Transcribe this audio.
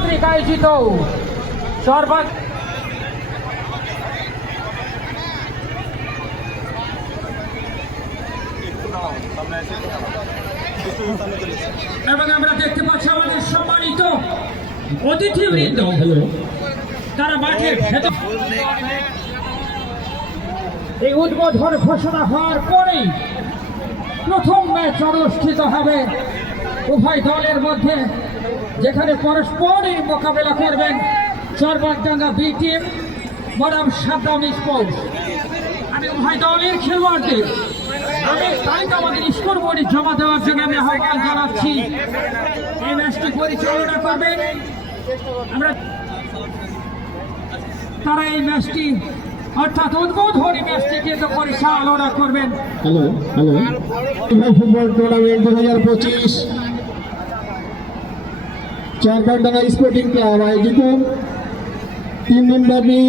কর্তৃক আয়োজিত এবং আমরা দেখতে পাচ্ছি আমাদের সম্মানিত অতিথিবৃন্দ তারা মাঠের ভেতর এই উদ্বোধন ঘোষণা হওয়ার পরেই প্রথম ম্যাচ অনুষ্ঠিত হবে উভয় দলের মধ্যে, যেখানে পরস্পরই মোকাবেলা করবেন চরবাগডাঙ্গা বি টিম বনাম সাদ্দাম স্পোর্টস। আমি উভয় দলের খেলোয়াড়দের তালিকা আমাদের স্কোর বোর্ডে জমা দেওয়ার জন্য আমি আহ্বান জানাচ্ছি। এই ম্যাচটি পরিচালনা করবেন তারা এই ম্যাচটি অর্থাৎ উদ্বোধনী ম্যাচটি কিন্তু পরিচালনা করবেন। Football tournament 2025 Charbagdanga sporting club আয়োজিত 3 দিনব্যাপী